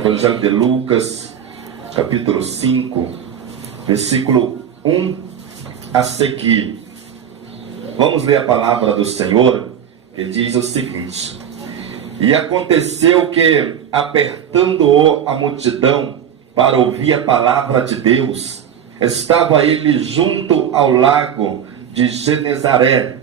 Evangelho de Lucas, capítulo 5, versículo 1 a seguir. Vamos ler a palavra do Senhor, que diz o seguinte: E aconteceu que, apertando-o a multidão para ouvir a palavra de Deus, estava ele junto ao lago de Genezaré,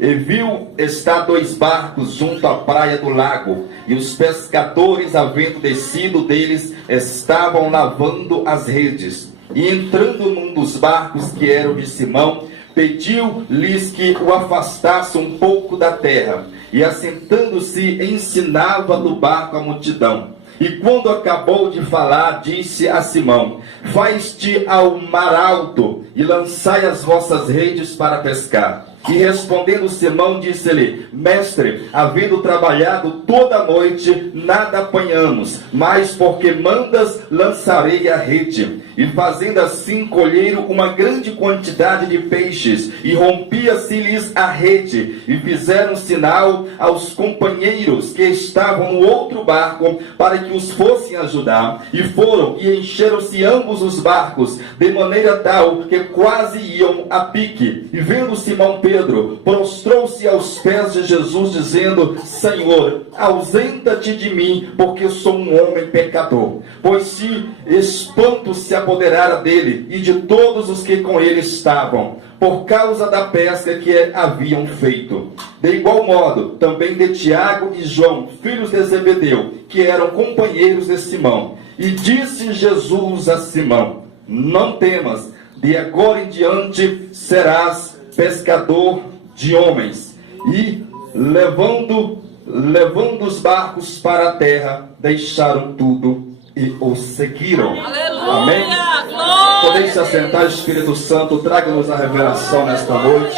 e viu estar 2 barcos junto à praia do lago, e os pescadores, havendo descido deles, estavam lavando as redes. E entrando num dos barcos, que era o de Simão, pediu-lhes que o afastasse um pouco da terra, e assentando-se ensinava no barco a multidão. E quando acabou de falar, disse a Simão: Faz-te ao mar alto, e lançai as vossas redes para pescar. E respondendo Simão, disse-lhe: Mestre, havendo trabalhado toda a noite, nada apanhamos, mas porque mandas, lançarei a rede. E fazendo assim, colheram uma grande quantidade de peixes, e rompia-se-lhes a rede, e fizeram sinal aos companheiros que estavam no outro barco, para que os fossem ajudar. E foram, e encheram-se ambos os barcos, de maneira tal que quase iam a pique. E vendo Simão Pedro, prostrou-se aos pés de Jesus, dizendo: Senhor, ausenta-te de mim, porque sou um homem pecador. Pois se espanto se apoderara dele e de todos os que com ele estavam, por causa da pesca que haviam feito. De igual modo, também de Tiago e João, filhos de Zebedeu, que eram companheiros de Simão. E disse Jesus a Simão: Não temas, de agora em diante serás pescador de homens. E levando os barcos para a terra, deixaram tudo e o seguiram. Aleluia! Amém? Glória! Podem se assentar. Espírito Santo, traga-nos a revelação nesta noite,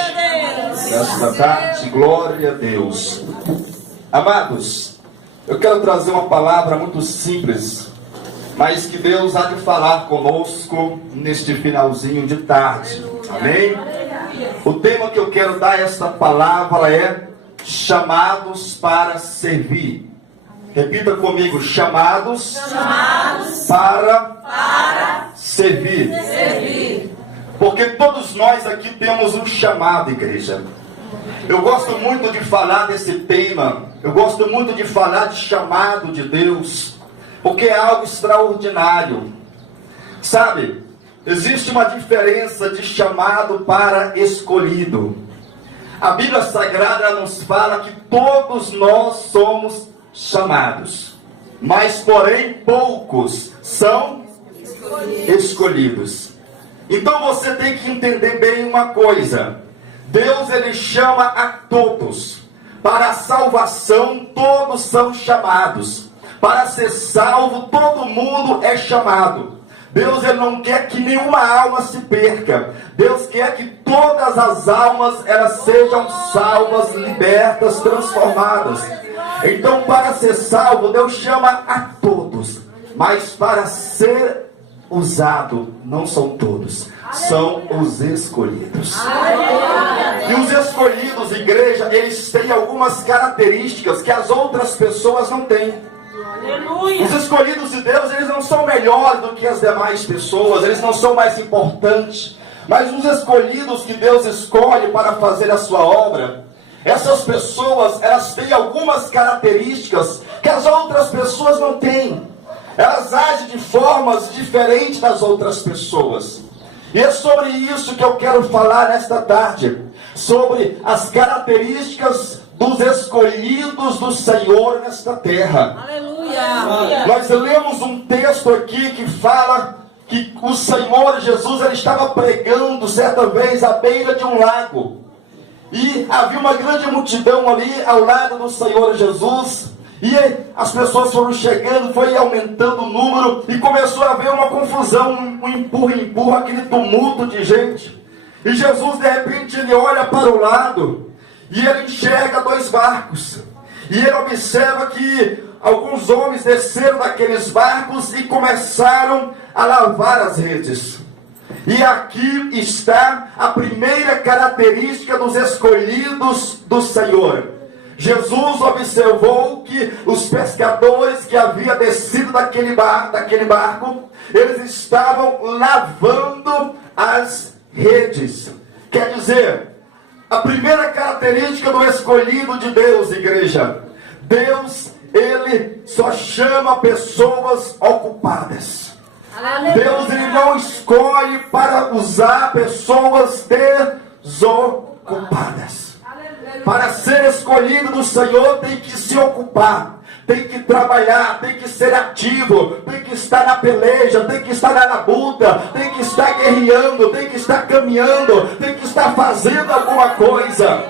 nesta tarde. Glória a Deus. Amados, eu quero trazer uma palavra muito simples, mas que Deus há de falar conosco neste finalzinho de tarde. Amém? O tema que eu quero dar a esta palavra é chamados para servir. Repita comigo: chamados para servir. Porque todos nós aqui temos um chamado, igreja. Eu gosto muito de falar desse tema. Eu gosto muito de falar de chamado de Deus, porque é algo extraordinário. Sabe, existe uma diferença de chamado para escolhido. A Bíblia Sagrada nos fala que todos nós somos chamados, mas porém poucos são escolhidos. Então você tem que entender bem uma coisa: Deus, ele chama a todos. Para a salvação todos são chamados. Para ser salvo todo mundo é chamado. Deus, ele não quer que nenhuma alma se perca. Deus quer que todas as almas elas sejam salvas, libertas, transformadas. Então, para ser salvo, Deus chama a todos. Mas para ser usado, não são todos, são os escolhidos. E os escolhidos, igreja, eles têm algumas características que as outras pessoas não têm. Os escolhidos de Deus, eles não são melhores do que as demais pessoas, eles não são mais importantes. Mas os escolhidos que Deus escolhe para fazer a sua obra, essas pessoas, elas têm algumas características que as outras pessoas não têm. Elas agem de formas diferentes das outras pessoas. E é sobre isso que eu quero falar nesta tarde, sobre as características dos escolhidos do Senhor nesta terra. Aleluia! Nós lemos um texto aqui que fala que o Senhor Jesus, ele estava pregando certa vez à beira de um lago. E havia uma grande multidão ali ao lado do Senhor Jesus. E as pessoas foram chegando, foi aumentando o número, e começou a haver uma confusão, um empurra, aquele tumulto de gente. E Jesus, de repente, ele olha para o lado, e ele enxerga 2 barcos. E ele observa que alguns homens desceram daqueles barcos e começaram a lavar as redes. E aqui está a primeira característica dos escolhidos do Senhor. Jesus observou que os pescadores que haviam descido daquele barco, eles estavam lavando as redes. Quer dizer, a primeira característica do escolhido de Deus, igreja, Deus, Ele só chama pessoas ocupadas. Deus, Ele não escolhe para usar pessoas desocupadas. Para ser escolhido do Senhor, tem que se ocupar, tem que trabalhar, tem que ser ativo, tem que estar na peleja, tem que estar na labuta, tem que estar guerreando, tem que estar caminhando, tem que estar fazendo alguma coisa.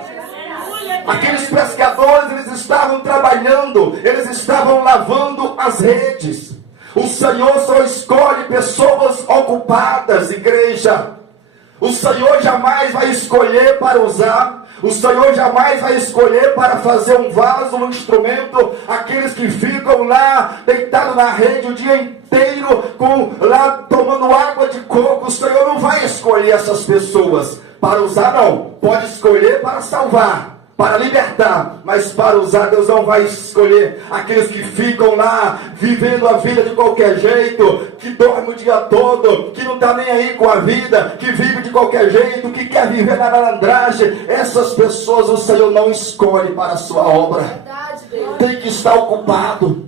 Aqueles pescadores, eles estavam trabalhando, eles estavam lavando as redes. O Senhor só escolhe pessoas ocupadas, igreja. O Senhor jamais vai escolher para usar, o Senhor jamais vai escolher para fazer um vaso, um instrumento, aqueles que ficam lá deitados na rede o dia inteiro, lá tomando água de coco. O Senhor não vai escolher essas pessoas para usar, não. Pode escolher para salvar, para libertar, mas para usar, Deus não vai escolher aqueles que ficam lá, vivendo a vida de qualquer jeito, que dorme o dia todo, que não está nem aí com a vida, que vive de qualquer jeito, que quer viver na malandragem. Essas pessoas o Senhor não escolhe para a sua obra. Tem que estar ocupado,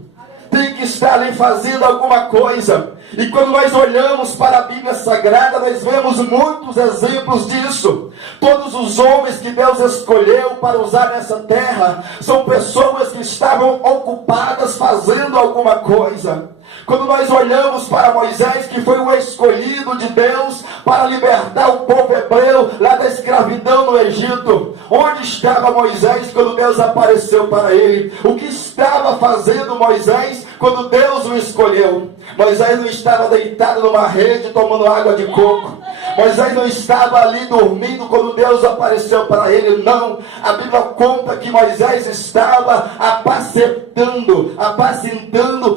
tem que estar ali fazendo alguma coisa. E quando nós olhamos para a Bíblia Sagrada, nós vemos muitos exemplos disso. Todos os homens que Deus escolheu para usar nessa terra são pessoas que estavam ocupadas fazendo alguma coisa. Quando nós olhamos para Moisés, que foi o escolhido de Deus para libertar o povo hebreu lá da escravidão no Egito, onde estava Moisés quando Deus apareceu para ele? O que estava fazendo Moisés quando Deus o escolheu? Moisés não estava deitado numa rede tomando água de coco. Moisés não estava ali dormindo quando Deus apareceu para ele, não. A Bíblia conta que Moisés estava apacentando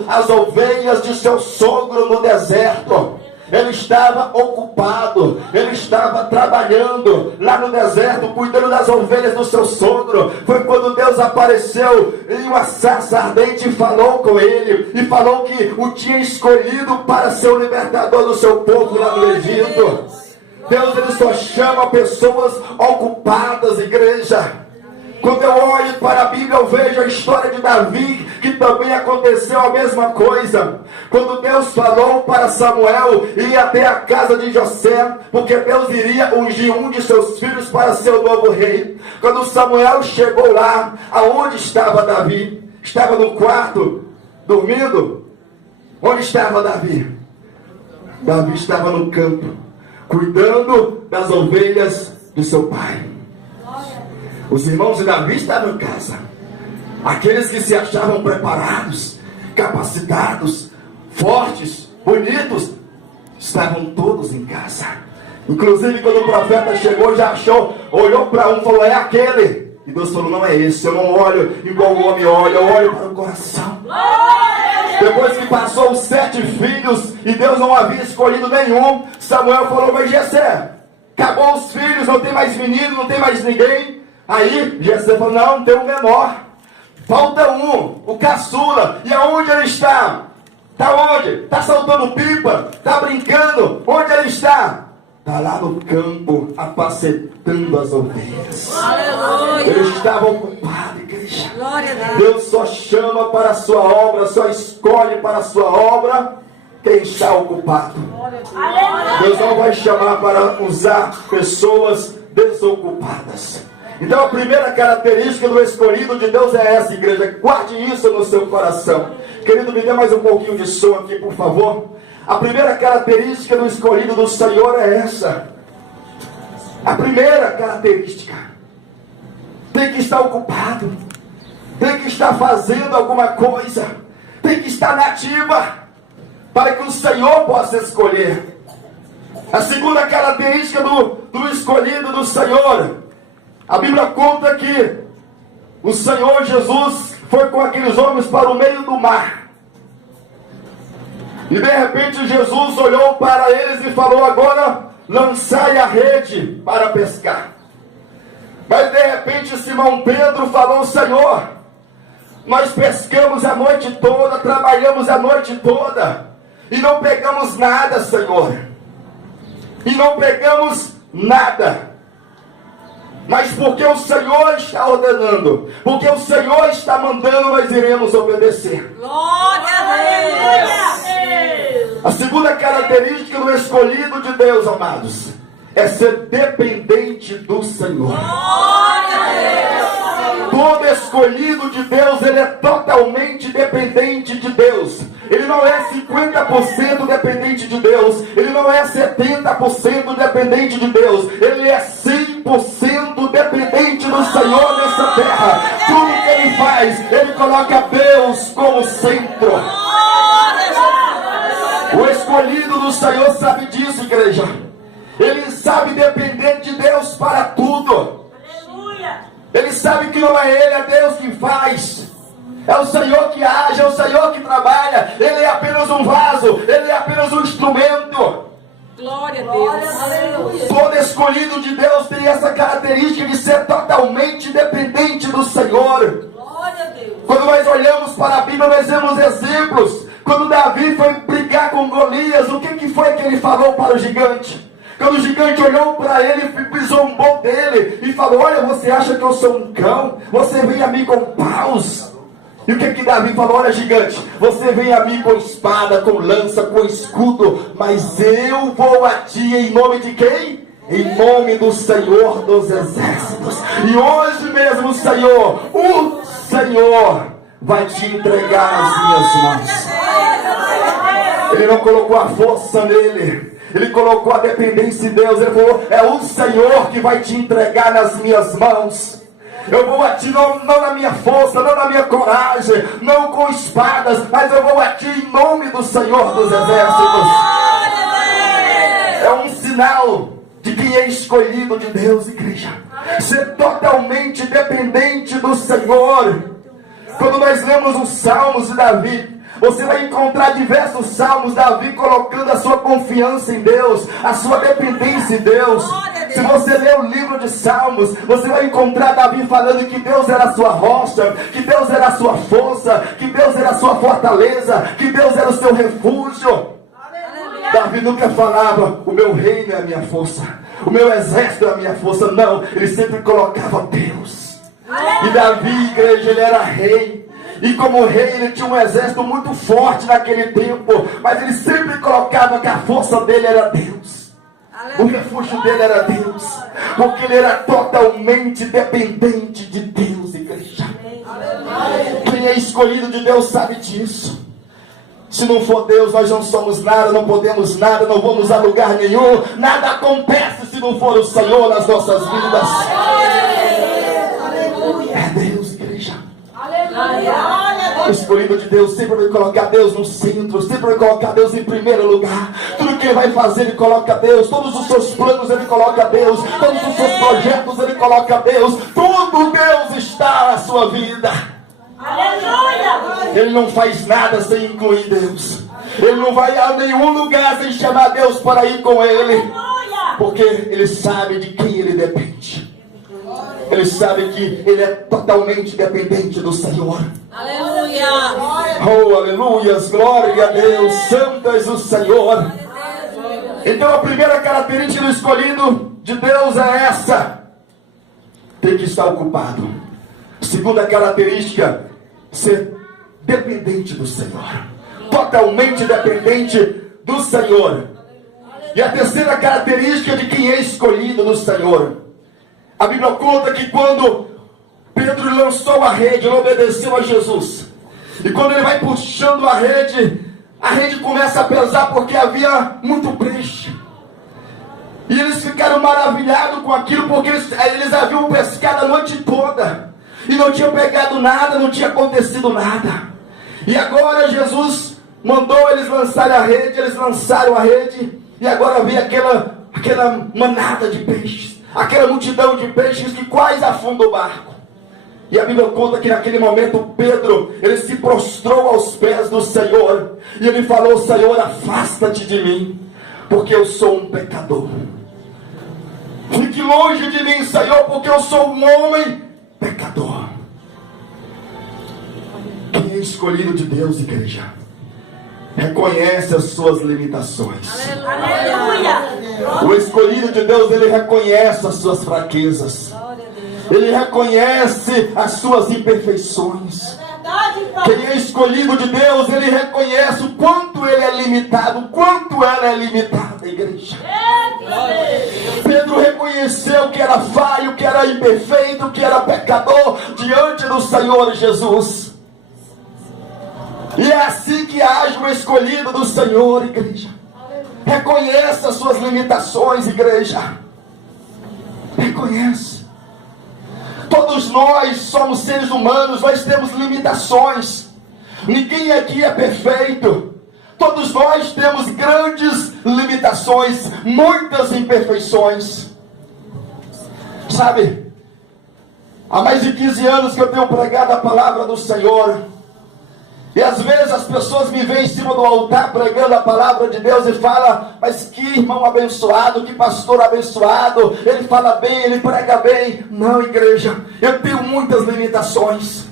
as ovelhas de seu sogro no deserto. Ele estava ocupado, ele estava trabalhando lá no deserto, cuidando das ovelhas do seu sogro. Foi quando Deus apareceu em uma sarça ardente e falou com ele, e falou que o tinha escolhido para ser o libertador do seu povo lá no Egito. Deus, ele só chama pessoas ocupadas, igreja. Quando eu olho para a Bíblia, eu vejo a história de Davi, que também aconteceu a mesma coisa. Quando Deus falou para Samuel ir até a casa de Jessé, porque Deus iria ungir um de seus filhos para ser o novo rei. Quando Samuel chegou lá, aonde estava Davi? Estava no quarto, dormindo? Onde estava Davi? Davi estava no campo, cuidando das ovelhas do seu pai. Os irmãos de Davi estavam em casa. Aqueles que se achavam preparados, capacitados, fortes, bonitos, estavam todos em casa. Inclusive quando o profeta chegou, já achou, olhou para um e falou: é aquele. E Deus falou: não é esse, eu não olho igual o homem olha, eu olho para o coração. Depois que passou os 7 filhos e Deus não havia escolhido nenhum, Samuel falou: mas Jessé, acabou os filhos, não tem mais menino, não tem mais ninguém. Aí Jessé falou: não, tem um menor, falta um, o caçula. E aonde ele está? Está onde? Está soltando pipa? Está brincando? Onde ele está? Está lá no campo, apacentando as ovelhas. Aleluia. Ele estava ocupado, igreja. Glória a Deus. Deus só chama para a sua obra, só escolhe para a sua obra quem está ocupado. Deus não vai chamar para usar pessoas desocupadas. Então a primeira característica do escolhido de Deus é essa, igreja. Guarde isso no seu coração. Querido, me dê mais um pouquinho de som aqui, por favor. A primeira característica do escolhido do Senhor é essa. A primeira característica: tem que estar ocupado, tem que estar fazendo alguma coisa, tem que estar na ativa, para que o Senhor possa escolher. A segunda característica do escolhido do Senhor: a Bíblia conta que o Senhor Jesus foi com aqueles homens para o meio do mar. E de repente Jesus olhou para eles e falou: agora lançai a rede para pescar. Mas de repente Simão Pedro falou: Senhor, nós pescamos a noite toda, trabalhamos a noite toda, e não pegamos nada, Senhor. E não pegamos nada. Mas porque o Senhor está ordenando, porque o Senhor está mandando, nós iremos obedecer. Glória a Deus! A segunda característica do escolhido de Deus, amados, é ser dependente do Senhor. Glória a Deus! Todo escolhido de Deus, ele é totalmente dependente de Deus. Ele não é 50% dependente de Deus. Ele não é 70% dependente de Deus. Ele é 100% dependente do Senhor nessa terra. Tudo que ele faz, ele coloca Deus como centro. O escolhido do Senhor sabe disso, igreja. Ele sabe depender de Deus para tudo. Ele sabe que não é ele, é Deus que faz. É o Senhor que age, é o Senhor que trabalha. Ele é apenas um vaso, ele é apenas um instrumento. Glória a Deus. Aleluia. Todo escolhido de Deus tem essa característica de ser totalmente dependente do Senhor. Glória a Deus. Quando nós olhamos para a Bíblia, nós vemos exemplos. Quando Davi foi brigar com Golias, o que foi que ele falou para o gigante? Quando o gigante olhou para ele e zombou dele e falou: olha, você acha que eu sou um cão? Você vem a mim com paus? E o que Davi falou? Olha, gigante, você vem a mim com espada, com lança, com escudo, mas eu vou a ti em nome de quem? Em nome do Senhor dos Exércitos. E hoje mesmo, Senhor, o Senhor vai te entregar nas minhas mãos. Ele não colocou a força nele, ele colocou a dependência em Deus. Ele falou: é o Senhor que vai te entregar nas minhas mãos. Eu vou a ti não na minha força, não na minha coragem, não com espadas, mas eu vou a ti em nome do Senhor dos Exércitos. É um sinal de quem é escolhido de Deus, igreja. Ser totalmente dependente do Senhor. Quando nós lemos os Salmos de Davi, você vai encontrar diversos salmos, Davi colocando a sua confiança em Deus, a sua dependência em Deus. Se você ler o livro de Salmos, você vai encontrar Davi falando que Deus era a sua rocha, que Deus era a sua força, que Deus era a sua fortaleza, que Deus era o seu refúgio. Davi nunca falava: o meu reino é a minha força, o meu exército é a minha força. Não, ele sempre colocava Deus. E Davi, igreja, ele era rei. E como rei, ele tinha um exército muito forte naquele tempo, mas ele sempre colocava que a força dele era Deus. O refúgio dele era Deus, porque ele era totalmente dependente de Deus, igreja. Quem é escolhido de Deus sabe disso. Se não for Deus, nós não somos nada, não podemos nada, não vamos a lugar nenhum. Nada acontece se não for o Senhor nas nossas vidas. É Deus, igreja. O escolhido de Deus sempre vai colocar Deus no centro, sempre vai colocar Deus em primeiro lugar. Tudo que ele vai fazer, ele coloca Deus. Todos os seus planos, ele coloca Deus. Todos os seus projetos, ele coloca Deus. Tudo Deus está na sua vida. Ele não faz nada sem incluir Deus. Ele não vai a nenhum lugar sem chamar Deus para ir com ele, porque ele sabe de quem ele depende. Ele sabe que ele é totalmente dependente do Senhor. Aleluia! Oh, aleluias, glória a Deus, santo és o Senhor. Então a primeira característica do escolhido de Deus é essa: tem que estar ocupado. Segunda característica, ser dependente do Senhor, totalmente dependente do Senhor. E a terceira característica de quem é escolhido do Senhor, a Bíblia conta que quando Pedro lançou a rede, ele obedeceu a Jesus. E quando ele vai puxando a rede começa a pesar, porque havia muito peixe. E eles ficaram maravilhados com aquilo, porque eles haviam pescado a noite toda e não tinham pegado nada, não tinha acontecido nada. E agora Jesus mandou eles lançarem a rede, eles lançaram a rede, e agora veio aquela manada de peixes, aquela multidão de peixes que quase afundou o barco. E a Bíblia conta que naquele momento Pedro, ele se prostrou aos pés do Senhor, e ele falou: Senhor, afasta-te de mim, porque eu sou um pecador. Fique longe de mim, Senhor, porque eu sou um homem pecador. Quem é escolhido de Deus, igreja, reconhece as suas limitações. Aleluia. O escolhido de Deus, ele reconhece as suas fraquezas. Ele reconhece as suas imperfeições. Quem é escolhido de Deus, ele reconhece o quanto ele é limitado, o quanto ela é limitada, igreja. Pedro reconheceu que era falho, que era imperfeito, que era pecador diante do Senhor Jesus. E é assim que age o escolhido do Senhor, igreja. Reconheça as suas limitações, igreja. Reconhece. Todos nós somos seres humanos, nós temos limitações. Ninguém aqui é perfeito. Todos nós temos grandes limitações, muitas imperfeições. Sabe, há mais de 15 anos que eu tenho pregado a palavra do Senhor. E às vezes as pessoas me veem em cima do altar pregando a palavra de Deus e falam: mas que irmão abençoado, que pastor abençoado, ele fala bem, ele prega bem. Não, igreja, eu tenho muitas limitações.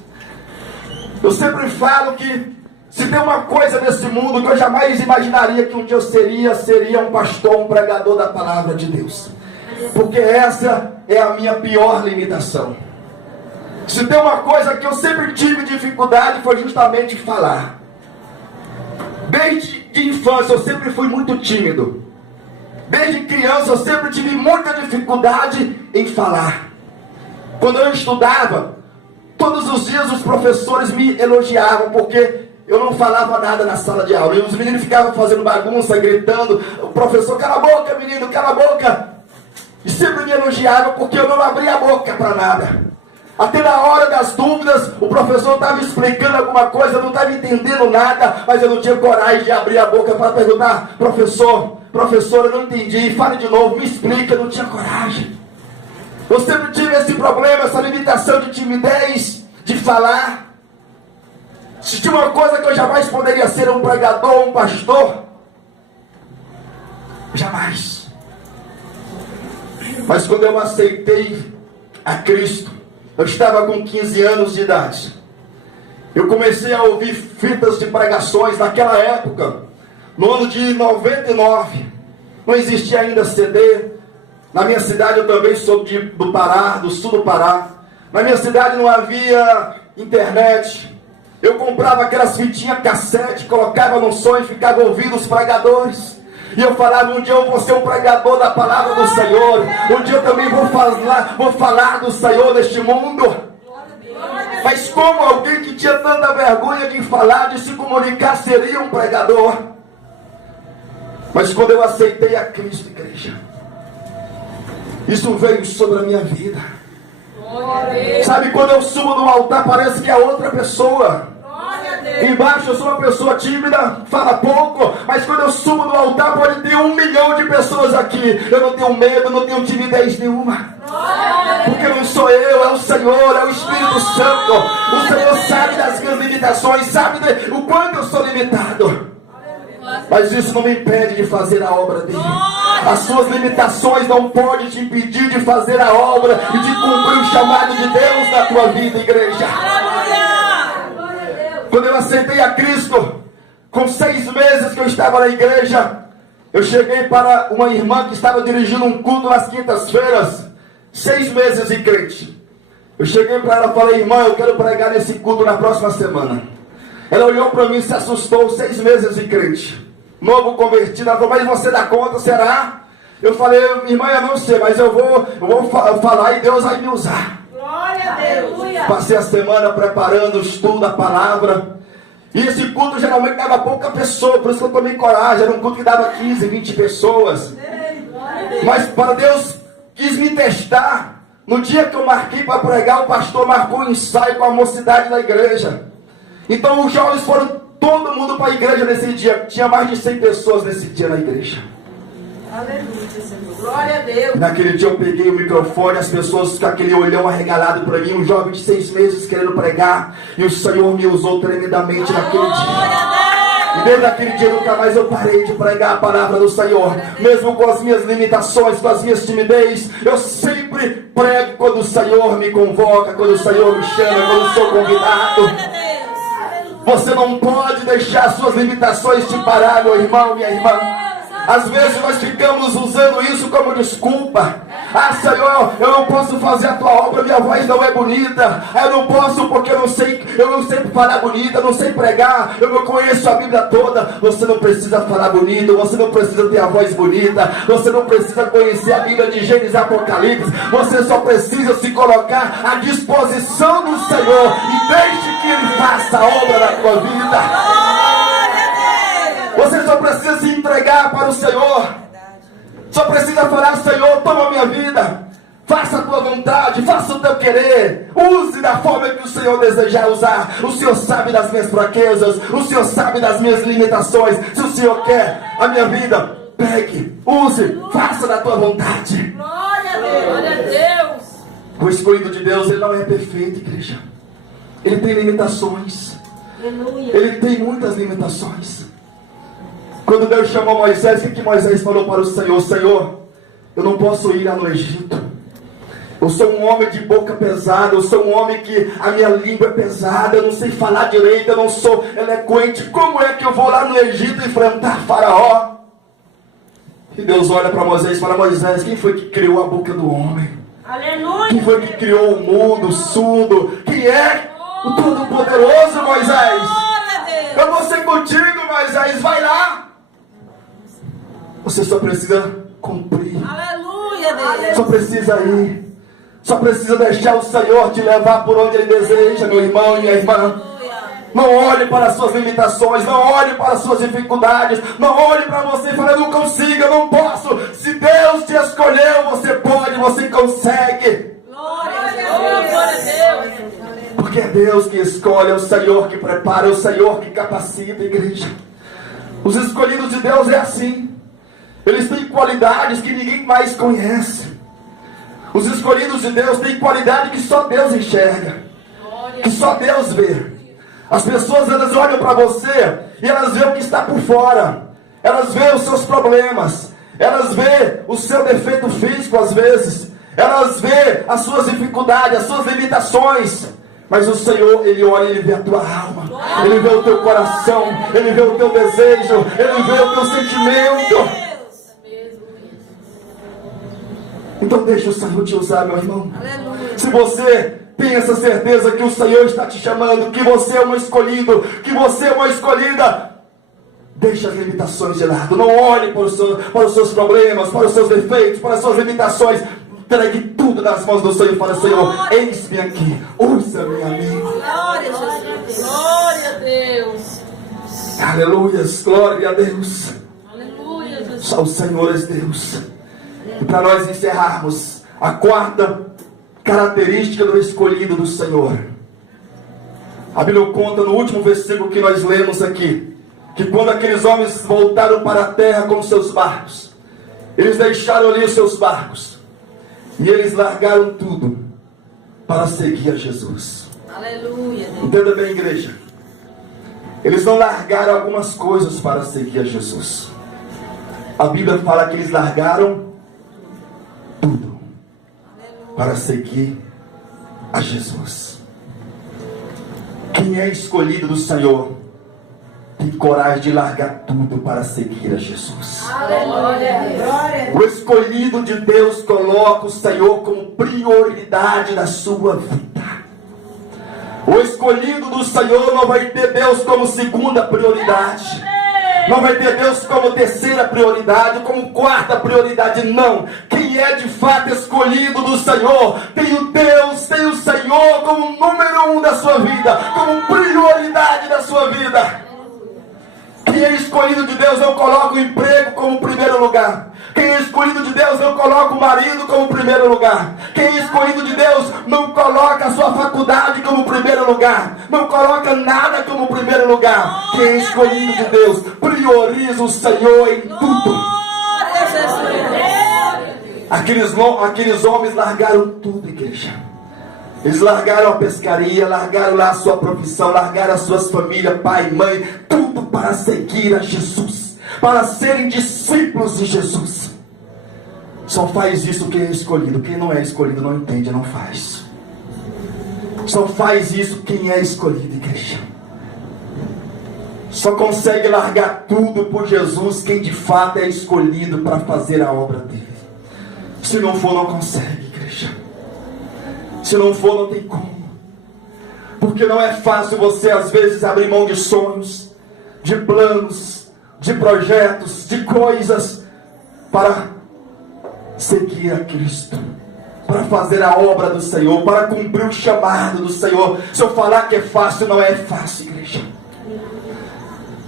Eu sempre falo que se tem uma coisa nesse mundo que eu jamais imaginaria que um dia eu seria um pastor, um pregador da palavra de Deus. Porque essa é a minha pior limitação. Se tem uma coisa que eu sempre tive dificuldade, foi justamente falar. Desde de infância eu sempre fui muito tímido. Desde criança eu sempre tive muita dificuldade em falar. Quando eu estudava, todos os dias os professores me elogiavam, porque eu não falava nada na sala de aula. E os meninos ficavam fazendo bagunça, gritando: o professor, cala a boca, menino, cala a boca. E sempre me elogiavam porque eu não abria a boca para nada. Até na hora das dúvidas, o professor estava explicando alguma coisa, eu não estava entendendo nada, mas eu não tinha coragem de abrir a boca para perguntar: professor, eu não entendi, fale de novo, me explica. Eu não tinha coragem. Eu sempre tive esse problema, essa limitação de timidez, de falar. Se tinha uma coisa que eu jamais poderia ser, um pregador, um pastor, jamais. Mas quando eu aceitei a Cristo, eu estava com 15 anos de idade. Eu comecei a ouvir fitas de pregações naquela época, no ano de 99. Não existia ainda CD. Na minha cidade, eu também sou do Pará, do sul do Pará. Na minha cidade não havia internet. Eu comprava aquelas fitinhas cassete, colocava no som e ficava ouvindo os pregadores. E eu falava: um dia eu vou ser um pregador da palavra do Senhor. Um dia eu também vou falar do Senhor neste mundo. Mas como alguém que tinha tanta vergonha de falar, de se comunicar, seria um pregador? Mas quando eu aceitei a Cristo, igreja, isso veio sobre a minha vida. Sabe, quando eu subo no altar, parece que é outra pessoa. Embaixo eu sou uma pessoa tímida, fala pouco, mas quando eu subo no altar pode ter 1 milhão de pessoas aqui. Eu não tenho medo, não tenho timidez nenhuma. Porque não sou eu, é o Senhor, é o Espírito Santo. O Senhor sabe das minhas limitações, sabe o quanto eu sou limitado. Mas isso não me impede de fazer a obra dele. As suas limitações não podem te impedir de fazer a obra e de cumprir o chamado de Deus na tua vida, igreja. Quando eu aceitei a Cristo, com 6 meses que eu estava na igreja, eu cheguei para uma irmã que estava dirigindo um culto nas quintas-feiras, 6 meses em crente. Eu cheguei para ela e falei: irmã, eu quero pregar nesse culto na próxima semana. Ela olhou para mim e se assustou. 6 meses em crente, novo convertido. Ela falou: mas você dá conta, será? Eu falei: irmã, eu não sei, mas eu vou falar e Deus vai me usar. Glória a Deus. Passei a semana preparando o estudo da palavra. E esse culto geralmente dava pouca pessoa, por isso que eu tomei coragem. Era um culto que dava 15, 20 pessoas. Mas para Deus quis me testar. No dia que eu marquei para pregar, o pastor marcou um ensaio com a mocidade da igreja. Então os jovens foram todo mundo para a igreja nesse dia. Tinha mais de 100 pessoas nesse dia na igreja. Aleluia, Senhor. Glória a Deus. Naquele dia eu peguei o microfone, as pessoas com aquele olhão arregalado para mim, um jovem de 6 meses querendo pregar, e o Senhor me usou tremendamente naquele dia. E desde aquele dia nunca mais eu parei de pregar a palavra do Senhor. Mesmo com as minhas limitações, com as minhas timidez, eu sempre prego quando o Senhor me convoca, quando o Senhor me chama, quando eu sou convidado. Você não pode deixar suas limitações te parar, meu irmão, minha irmã. Às vezes nós ficamos usando isso como desculpa. Ah, Senhor, eu não posso fazer a tua obra, minha voz não é bonita. Eu não posso porque eu não sei falar bonita, eu não sei pregar, eu não conheço a Bíblia toda. Você não precisa falar bonito, você não precisa ter a voz bonita, você não precisa conhecer a Bíblia de Gênesis e Apocalipse. Você só precisa se colocar à disposição do Senhor e deixe que Ele faça a obra na tua vida. Você só precisa se entregar para o Senhor. Só precisa falar: Senhor, toma a minha vida, faça a tua vontade, faça o teu querer, use da forma que o Senhor desejar usar. O Senhor sabe das minhas fraquezas, o Senhor sabe das minhas limitações. Se o Senhor quer a minha vida, pegue, use, faça da tua vontade. Glória a Deus. Glória a Deus. O escolhido de Deus, ele não é perfeito, igreja. Ele tem limitações. Aleluia. Ele tem muitas limitações. Quando Deus chamou Moisés, o que Moisés falou para o Senhor? Senhor, eu não posso ir lá no Egito. Eu sou um homem de boca pesada, eu sou um homem que a minha língua é pesada, eu não sei falar direito, eu não sou eloquente. Como é que eu vou lá no Egito enfrentar Faraó? E Deus olha para Moisés e fala: Moisés, quem foi que criou a boca do homem? Aleluia. Quem foi que criou o mundo, o surdo? Quem é o Todo-Poderoso, Moisés? Eu vou ser contigo, Moisés, vai lá. Você só precisa cumprir. Aleluia, Deus. Só precisa ir. Só precisa deixar o Senhor te levar por onde Ele deseja, meu irmão e minha irmã. Não olhe para as suas limitações, não olhe para as suas dificuldades, não olhe para você e fale: eu não consigo, eu não posso. Se Deus te escolheu, você pode, você consegue. Glória a Deus. Porque é Deus que escolhe, é o Senhor que prepara, é o Senhor que capacita, igreja. Os escolhidos de Deus é assim. Eles têm qualidades que ninguém mais conhece. Os escolhidos de Deus têm qualidade que só Deus enxerga, que só Deus vê. As pessoas, elas olham para você e elas veem o que está por fora. Elas veem os seus problemas, elas veem o seu defeito físico às vezes, elas veem as suas dificuldades, as suas limitações. Mas o Senhor, Ele olha e Ele vê a tua alma, Ele vê o teu coração, Ele vê o teu desejo, Ele vê o teu sentimento. Então deixa o Senhor te usar, meu irmão. Aleluia. Se você tem essa certeza que o Senhor está te chamando, que você é um escolhido, que você é uma escolhida, deixa as limitações de lado. Não olhe para os seus problemas, para os seus defeitos, para as suas limitações. Entregue tudo nas mãos do Senhor e fala: Senhor, eis-me aqui, usa-me a mim. Glória a Jesus. Glória a Deus. Aleluia, glória a Deus. Aleluia, Jesus. Só o Senhor é Deus. E para nós encerrarmos, a quarta característica do escolhido do Senhor. A Bíblia conta no último versículo que nós lemos aqui, que quando aqueles homens voltaram para a terra com seus barcos, eles deixaram ali os seus barcos e eles largaram tudo para seguir a Jesus. Aleluia. Entenda bem, igreja. Eles não largaram algumas coisas para seguir a Jesus. A Bíblia fala que eles largaram tudo para seguir a Jesus. Quem é escolhido do Senhor tem coragem de largar tudo para seguir a Jesus. Aleluia. O escolhido de Deus coloca o Senhor como prioridade na sua vida. O escolhido do Senhor não vai ter Deus como segunda prioridade, não vai ter Deus como terceira prioridade, como quarta prioridade, não. Quem é de fato escolhido do Senhor, tem o Deus, tem o Senhor como número 1 da sua vida, como prioridade da sua vida. Quem é escolhido de Deus não coloca o emprego como primeiro lugar. Quem é escolhido de Deus não coloca o marido como primeiro lugar. Quem é escolhido de Deus não coloca a sua faculdade como primeiro lugar. Não coloca nada como primeiro lugar. Quem é escolhido de Deus prioriza o Senhor em tudo. Aqueles homens largaram tudo, igreja. Eles largaram a pescaria, largaram lá a sua profissão, largaram as suas famílias, pai, mãe, tudo para seguir a Jesus, para serem discípulos de Jesus. Só faz isso quem é escolhido. Quem não é escolhido não entende, não faz. Só faz isso quem é escolhido, igreja. Só consegue largar tudo por Jesus quem de fato é escolhido para fazer a obra dele. Se não for, não consegue, igreja. Se não for, não tem como. Porque não é fácil você às vezes abrir mão de sonhos, de planos, de projetos, de coisas para seguir a Cristo, para fazer a obra do Senhor, para cumprir o chamado do Senhor. Se eu falar que é fácil, não é fácil, igreja.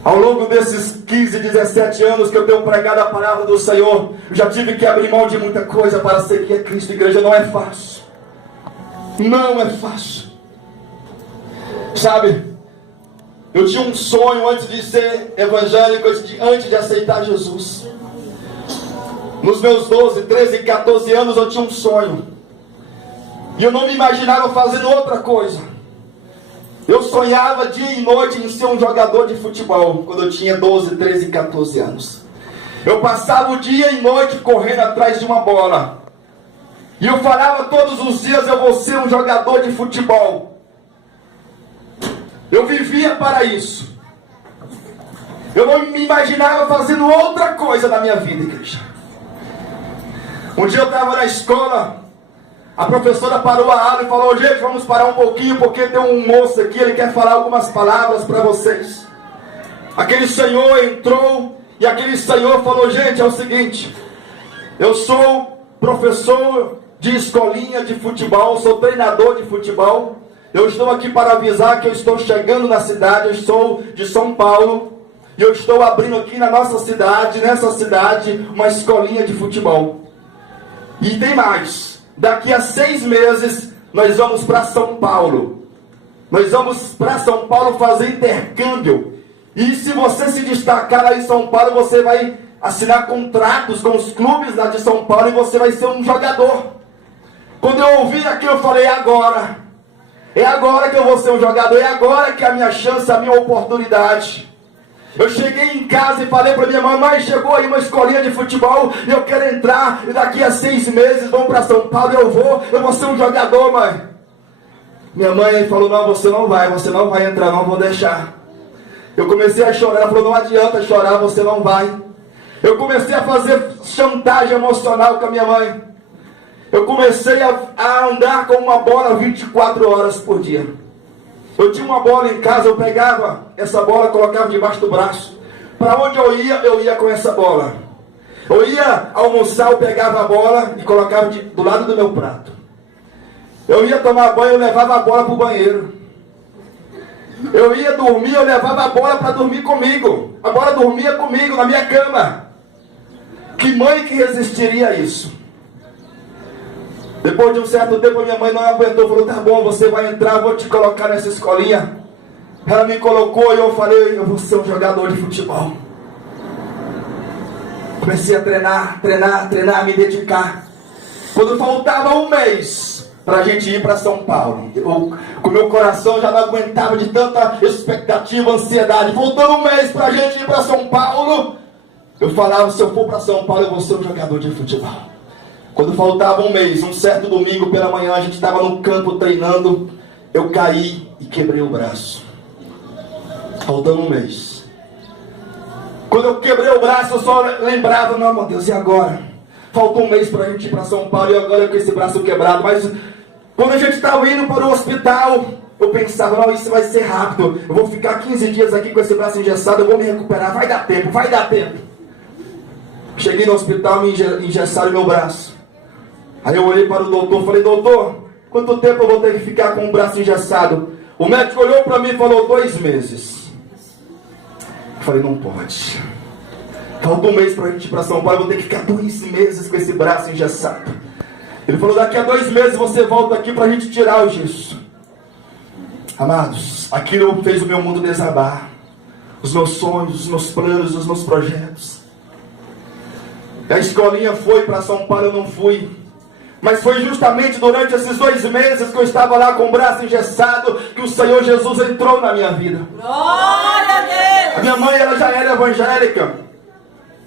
Ao longo desses 15, 17 anos que eu tenho pregado a palavra do Senhor, eu já tive que abrir mão de muita coisa para seguir a Cristo, igreja. Não é fácil. Não é fácil. Sabe, eu tinha um sonho antes de ser evangélico, antes de aceitar Jesus. Nos meus 12, 13, 14 anos eu tinha um sonho. E eu não me imaginava fazendo outra coisa. Eu sonhava dia e noite em ser um jogador de futebol, quando eu tinha 12, 13, 14 anos. Eu passava o dia e noite correndo atrás de uma bola. E eu falava todos os dias, eu vou ser um jogador de futebol. Eu vivia para isso. Eu não me imaginava fazendo outra coisa na minha vida, igreja. Um dia eu estava na escola, a professora parou a aula e falou: gente, vamos parar um pouquinho, porque tem um moço aqui, ele quer falar algumas palavras para vocês. Aquele senhor entrou e aquele senhor falou: gente, é o seguinte, eu sou professor de escolinha de futebol, sou treinador de futebol, eu estou aqui para avisar que eu estou chegando na cidade, eu sou de São Paulo, e eu estou abrindo aqui na nossa cidade, nessa cidade, uma escolinha de futebol. E tem mais, daqui a 6 meses nós vamos para São Paulo. Nós vamos para São Paulo fazer intercâmbio. E se você se destacar aí em São Paulo, você vai assinar contratos com os clubes lá de São Paulo e você vai ser um jogador. Quando eu ouvi aquilo, eu falei: é agora. É agora que eu vou ser um jogador. É agora que é a minha chance, a minha oportunidade. Eu cheguei em casa e falei para minha mãe: mãe, chegou aí uma escolinha de futebol e eu quero entrar, e daqui a 6 meses vamos para São Paulo, eu vou ser um jogador, mãe. Minha mãe falou: não, você não vai entrar, não vou deixar. Eu comecei a chorar, ela falou: não adianta chorar, você não vai. Eu comecei a fazer chantagem emocional com a minha mãe. Eu comecei a andar com uma bola 24 horas por dia. Eu tinha uma bola em casa, eu pegava essa bola, colocava debaixo do braço. Para onde eu ia com essa bola. Eu ia almoçar, eu pegava a bola e colocava do lado do meu prato. Eu ia tomar banho, eu levava a bola para o banheiro. Eu ia dormir, eu levava a bola para dormir comigo. A bola dormia comigo na minha cama. Que mãe que resistiria a isso? Depois de um certo tempo, minha mãe não aguentou, falou: tá bom, você vai entrar, vou te colocar nessa escolinha. Ela me colocou e eu falei: eu vou ser um jogador de futebol. Comecei a treinar, me dedicar. Quando faltava um mês para a gente ir para São Paulo, com meu coração já não aguentava de tanta expectativa, ansiedade. Faltando um mês para a gente ir para São Paulo, eu falava: se eu for para São Paulo, eu vou ser um jogador de futebol. Quando faltava um mês, um certo domingo pela manhã, a gente estava no campo treinando, eu caí e quebrei o braço. Faltando um mês. Quando eu quebrei o braço, eu só lembrava: não, meu Deus, e agora? Faltou um mês para a gente ir para São Paulo e agora com esse braço quebrado. Mas quando a gente estava indo para o hospital, eu pensava: não, isso vai ser rápido. Eu vou ficar 15 dias aqui com esse braço engessado, eu vou me recuperar, vai dar tempo. Cheguei no hospital, me engessaram meu braço. Aí eu olhei para o doutor, falei: doutor, quanto tempo eu vou ter que ficar com o braço engessado? O médico olhou para mim e falou: 2 meses. Eu falei: não pode. Falta um mês para a gente ir para São Paulo, eu vou ter que ficar 2 meses com esse braço engessado. Ele falou: daqui a 2 meses você volta aqui para a gente tirar o gesso. Amados, aquilo fez o meu mundo desabar. Os meus sonhos, os meus planos, os meus projetos. A escolinha foi para São Paulo, eu não fui. Mas foi justamente durante esses 2 meses que eu estava lá com o braço engessado que o Senhor Jesus entrou na minha vida. Glória a Deus! A minha mãe, ela já era evangélica.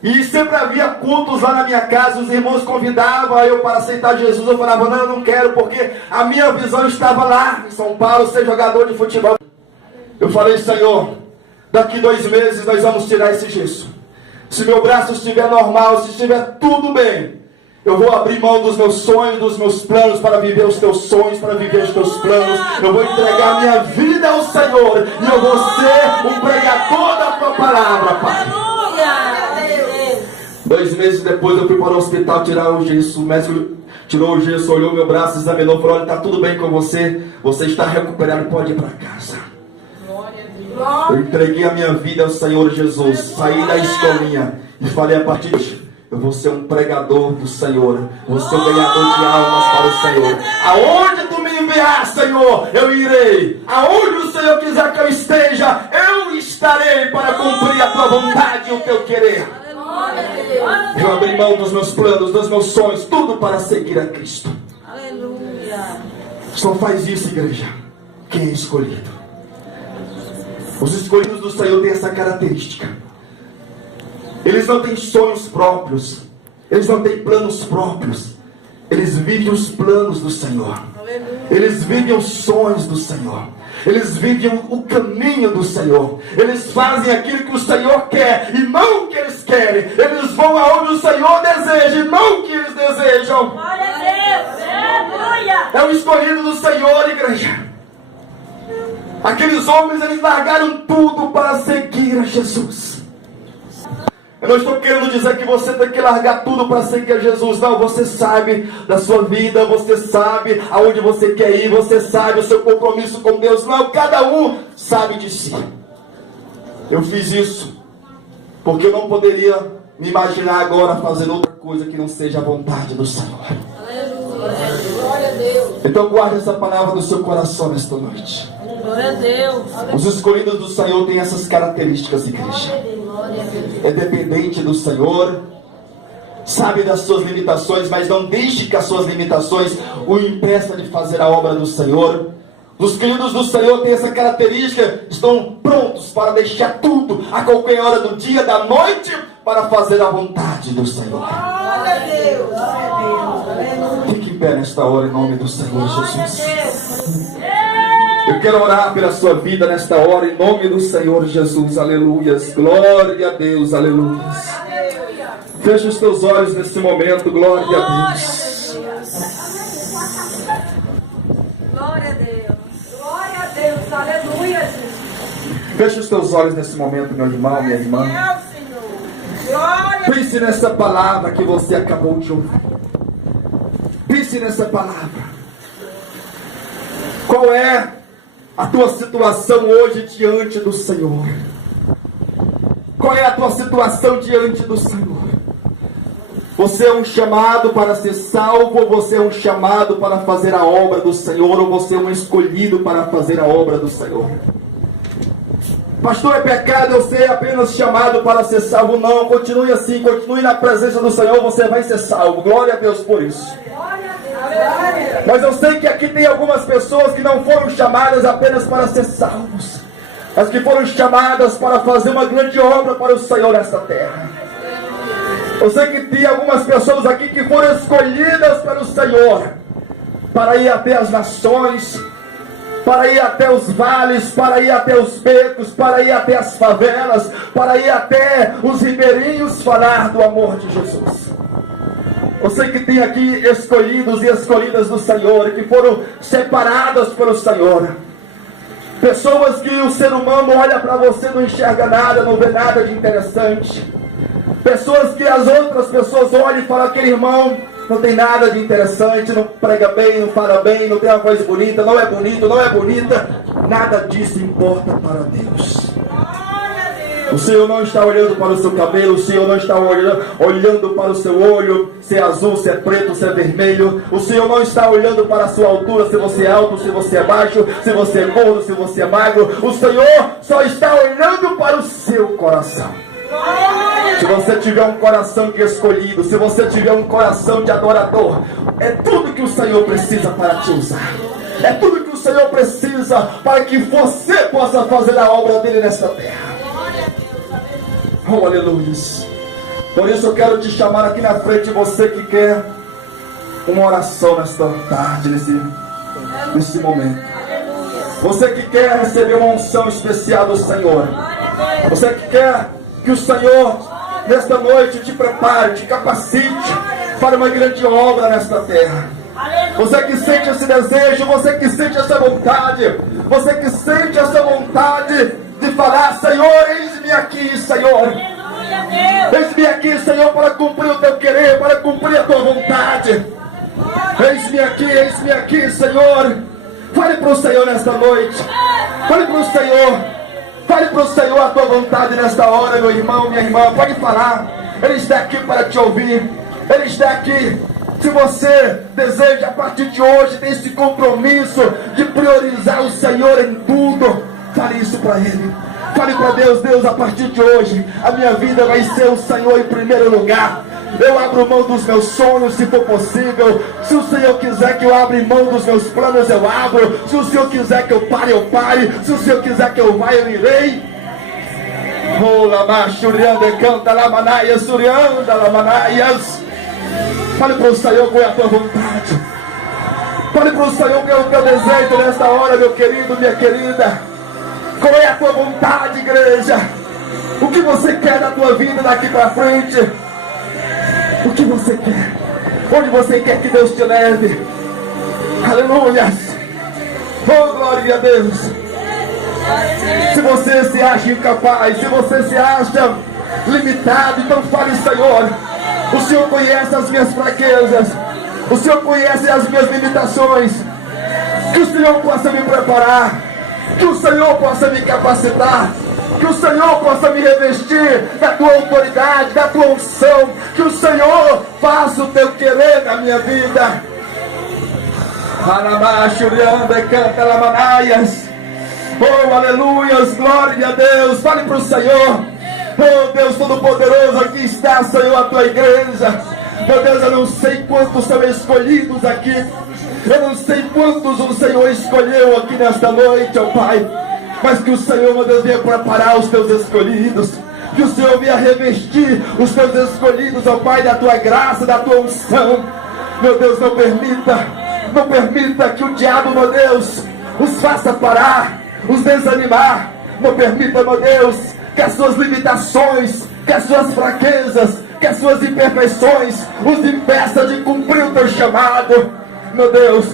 E sempre havia cultos lá na minha casa. Os irmãos convidavam eu para aceitar Jesus. Eu falava, não, eu não quero, porque a minha visão estava lá em São Paulo, ser jogador de futebol. Eu falei, Senhor, daqui 2 meses nós vamos tirar esse gesso. Se meu braço estiver normal, se estiver tudo bem, eu vou abrir mão dos meus sonhos, dos meus planos, para viver os teus sonhos, para viver os teus planos. Eu vou entregar a minha vida ao Senhor, e eu vou ser um pregador da tua palavra, Pai. Aleluia! 2 meses depois eu fui para o hospital tirar o gesso. O médico tirou o gesso, olhou meu braço, examinou, falou, olha, está tudo bem com você, você está recuperado, pode ir para casa. Eu entreguei a minha vida ao Senhor Jesus, saí da escolinha e falei, a partir de hoje eu vou ser um pregador do Senhor, vou ser um ganhador de almas para o Senhor. Aonde tu me enviar, Senhor, eu irei. Aonde o Senhor quiser que eu esteja, eu estarei para cumprir a tua vontade e o teu querer. Eu abri mão dos meus planos, dos meus sonhos, tudo para seguir a Cristo. Aleluia! Só faz isso, igreja, quem é escolhido. Os escolhidos do Senhor têm essa característica. Eles não têm sonhos próprios, eles não têm planos próprios, eles vivem os planos do Senhor. Eles vivem os sonhos do Senhor. Eles vivem o caminho do Senhor. Eles fazem aquilo que o Senhor quer e não o que eles querem. Eles vão aonde o Senhor deseja e não o que eles desejam. Glória a Deus! Aleluia! É o escolhido do Senhor, igreja. Aqueles homens, eles largaram tudo para seguir a Jesus. Eu não estou querendo dizer que você tem que largar tudo para seguir a Jesus. Não, você sabe da sua vida, você sabe aonde você quer ir, você sabe o seu compromisso com Deus. Não, cada um sabe de si. Eu fiz isso porque eu não poderia me imaginar agora fazendo outra coisa que não seja a vontade do Senhor. Aleluia! Glória a Deus! Então guarde essa palavra no seu coração nesta noite. Glória a Deus! Os escolhidos do Senhor têm essas características, igreja. É dependente do Senhor, sabe das suas limitações, mas não deixe que as suas limitações o impeçam de fazer a obra do Senhor. Os escolhidos do Senhor têm essa característica, estão prontos para deixar tudo a qualquer hora do dia, da noite, para fazer a vontade do Senhor. Glória a Deus! Fique em pé nesta hora em nome do Senhor Jesus. Eu quero orar pela sua vida nesta hora, em nome do Senhor Jesus, aleluias, glória a Deus, aleluias. Feche os teus olhos nesse momento, glória a Deus. Glória a Deus, glória a Deus, aleluia, Jesus. Feche os teus olhos nesse momento, meu irmão, minha irmã. Pense nessa palavra que você acabou de ouvir. Pense nessa palavra. Qual é a tua situação hoje diante do Senhor? Qual é a tua situação diante do Senhor? Você é um chamado para ser salvo, ou você é um chamado para fazer a obra do Senhor, ou você é um escolhido para fazer a obra do Senhor? Pastor, é pecado eu ser apenas chamado para ser salvo? Não, continue assim, continue na presença do Senhor, você vai ser salvo. Glória a Deus por isso. Mas eu sei que aqui tem algumas pessoas que não foram chamadas apenas para ser salvos, mas que foram chamadas para fazer uma grande obra para o Senhor nesta terra. Eu sei que tem algumas pessoas aqui que foram escolhidas pelo Senhor para ir até as nações, para ir até os vales, para ir até os becos, para ir até as favelas, para ir até os ribeirinhos falar do amor de Jesus. Eu sei que tem aqui escolhidos e escolhidas do Senhor, que foram separadas pelo Senhor. Pessoas que o ser humano olha para você, não enxerga nada, não vê nada de interessante. Pessoas que as outras pessoas olham e falam, aquele irmão não tem nada de interessante, não prega bem, não fala bem, não tem uma voz bonita, não é bonito, não é bonita. Nada disso importa para Deus. O Senhor não está olhando para o seu cabelo, o Senhor não está olhando para o seu olho, se é azul, se é preto, se é vermelho. O Senhor não está olhando para a sua altura, se você é alto, se você é baixo, se você é gordo, se você é magro. O Senhor só está olhando para o seu coração. Se você tiver um coração de escolhido, se você tiver um coração de adorador, é tudo que o Senhor precisa para te usar. É tudo que o Senhor precisa para que você possa fazer a obra dele nesta terra. Oh, aleluia. Por isso eu quero te chamar aqui na frente, você que quer uma oração nesta tarde, nesse momento. Você que quer receber uma unção especial do Senhor. Você que quer que o Senhor, nesta noite, te prepare, te capacite para uma grande obra nesta terra. Você que sente esse desejo, você que sente essa vontade, você que sente essa vontade de falar: Senhor, eis-me aqui, Senhor. Eis-me aqui, Senhor, para cumprir o teu querer, para cumprir a tua vontade. Eis-me aqui, Senhor. Fale para o Senhor nesta noite. Fale para o Senhor. Fale para o Senhor a tua vontade nesta hora, meu irmão, minha irmã. Pode falar. Ele está aqui para te ouvir. Ele está aqui. Se você deseja a partir de hoje ter esse compromisso de priorizar o Senhor em tudo, fale isso para Ele. Fale para Deus: Deus, a partir de hoje a minha vida vai ser o Senhor em primeiro lugar. Eu abro mão dos meus sonhos, se for possível. Se o Senhor quiser que eu abra mão dos meus planos, eu abro. Se o Senhor quiser que eu pare. Se o Senhor quiser que eu vá, eu irei. Fale para o Senhor qual é a tua vontade. Fale para o Senhor qual é o teu desejo nesta hora, meu querido, minha querida. Qual é a tua vontade, igreja? O que você quer da tua vida daqui para frente? O que você quer? Onde você quer que Deus te leve? Aleluia! Oh, glória a Deus! Se você se acha incapaz, se você se acha limitado, então fale: Senhor, o Senhor conhece as minhas fraquezas, o Senhor conhece as minhas limitações. Que o Senhor possa me preparar, que o Senhor possa me capacitar, que o Senhor possa me revestir da tua autoridade, da tua unção. Que o Senhor faça o teu querer na minha vida. Oh, aleluias, glória a Deus. Fale para o Senhor: oh Deus Todo-Poderoso, aqui está, Senhor, a tua igreja. Meu Deus, eu não sei quantos são escolhidos aqui. Eu não sei quantos o Senhor escolheu aqui nesta noite, ó Pai. Mas que o Senhor, meu Deus, venha preparar os teus escolhidos. Que o Senhor venha revestir os teus escolhidos, ó Pai, da tua graça, da tua unção. Meu Deus, não permita que o diabo, meu Deus, os faça parar, os desanimar. Não permita, meu Deus, que as suas limitações, que as suas fraquezas, que as suas imperfeições os impeça de cumprir o teu chamado. Meu Deus,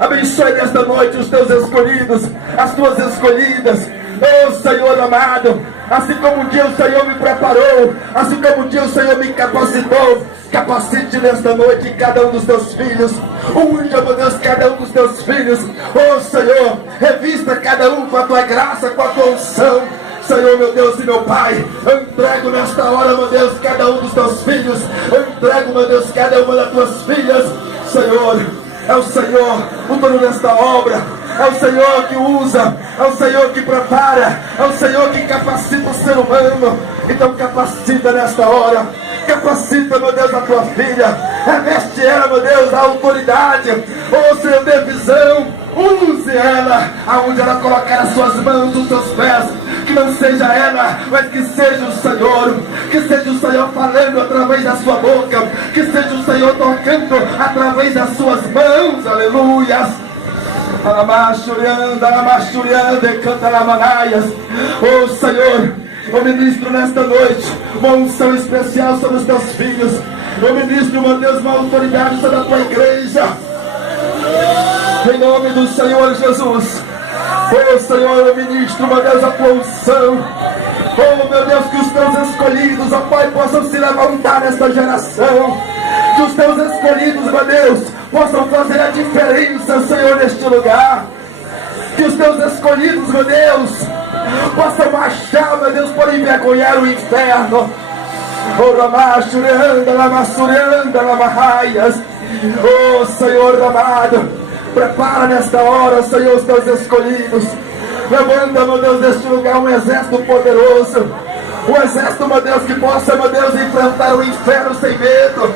abençoe nesta noite os teus escolhidos, as tuas escolhidas. Oh Senhor amado, assim como um dia o Senhor me preparou, assim como um dia o Senhor me capacitou, capacite nesta noite cada um dos teus filhos. Unja, meu Deus, cada um dos teus filhos. Oh Senhor, revista cada um com a tua graça, com a tua unção. Senhor, meu Deus e meu Pai, eu entrego nesta hora, meu Deus, cada um dos teus filhos. Eu entrego, meu Deus, cada uma das tuas filhas. Senhor, é o Senhor o dono desta obra. É o Senhor que usa, é o Senhor que prepara, é o Senhor que capacita o ser humano. Então capacita nesta hora, capacita, meu Deus, a tua filha. Reveste ela, meu Deus, a autoridade. Oh Senhor, dê visão. Use ela aonde ela colocar as suas mãos, os seus pés. Que não seja ela, mas que seja o Senhor. Que seja o Senhor falando através da sua boca. Que seja o Senhor tocando através das suas mãos. Aleluia. Oh Senhor, eu ministro nesta noite uma unção especial sobre os teus filhos. Eu ministro, meu Deus, uma autoridade sobre a tua igreja. Em nome do Senhor Jesus. Oh Senhor, eu ministro, meu Deus, a tua unção. Oh meu Deus, que os teus escolhidos, ó Pai, possam se levantar nesta geração. Que os teus escolhidos, meu Deus, possam fazer a diferença, Senhor, neste lugar. Que os teus escolhidos, meu Deus, possam marchar, meu Deus, por envergonhar o inferno. Oh Senhor amado, prepara nesta hora, Senhor, os teus escolhidos. Levanta, meu Deus, neste lugar um exército poderoso. Um exército, meu Deus, que possa, meu Deus, enfrentar o inferno sem medo.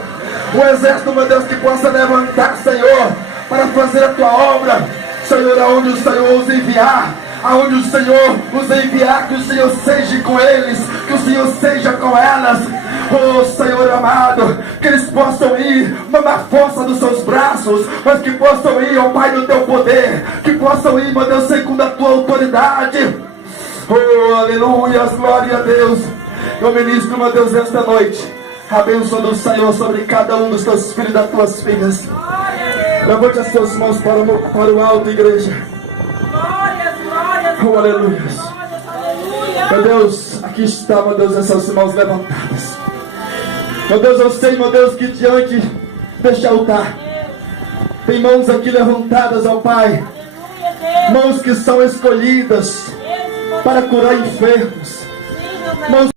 Um exército, meu Deus, que possa levantar, Senhor, para fazer a tua obra, Senhor, aonde o Senhor os enviar. Aonde o Senhor os enviar, que o Senhor seja com eles, que o Senhor seja com elas. Oh Senhor amado, que eles possam ir na força dos seus braços, mas que possam ir, ó Pai, no teu poder, que possam ir, meu Deus, segundo a tua autoridade. Oh, aleluia, glória a Deus. Eu ministro, meu Deus, esta noite a bênção do Senhor sobre cada um dos teus filhos e das tuas filhas. Levante as suas mãos para o alto, igreja. Oh, aleluia. Meu Deus, aqui está, meu Deus, essas mãos levantadas. Meu Deus, eu sei, meu Deus, que diante deste altar tem mãos aqui levantadas, ó Pai. Mãos que são escolhidas para curar enfermos. Mãos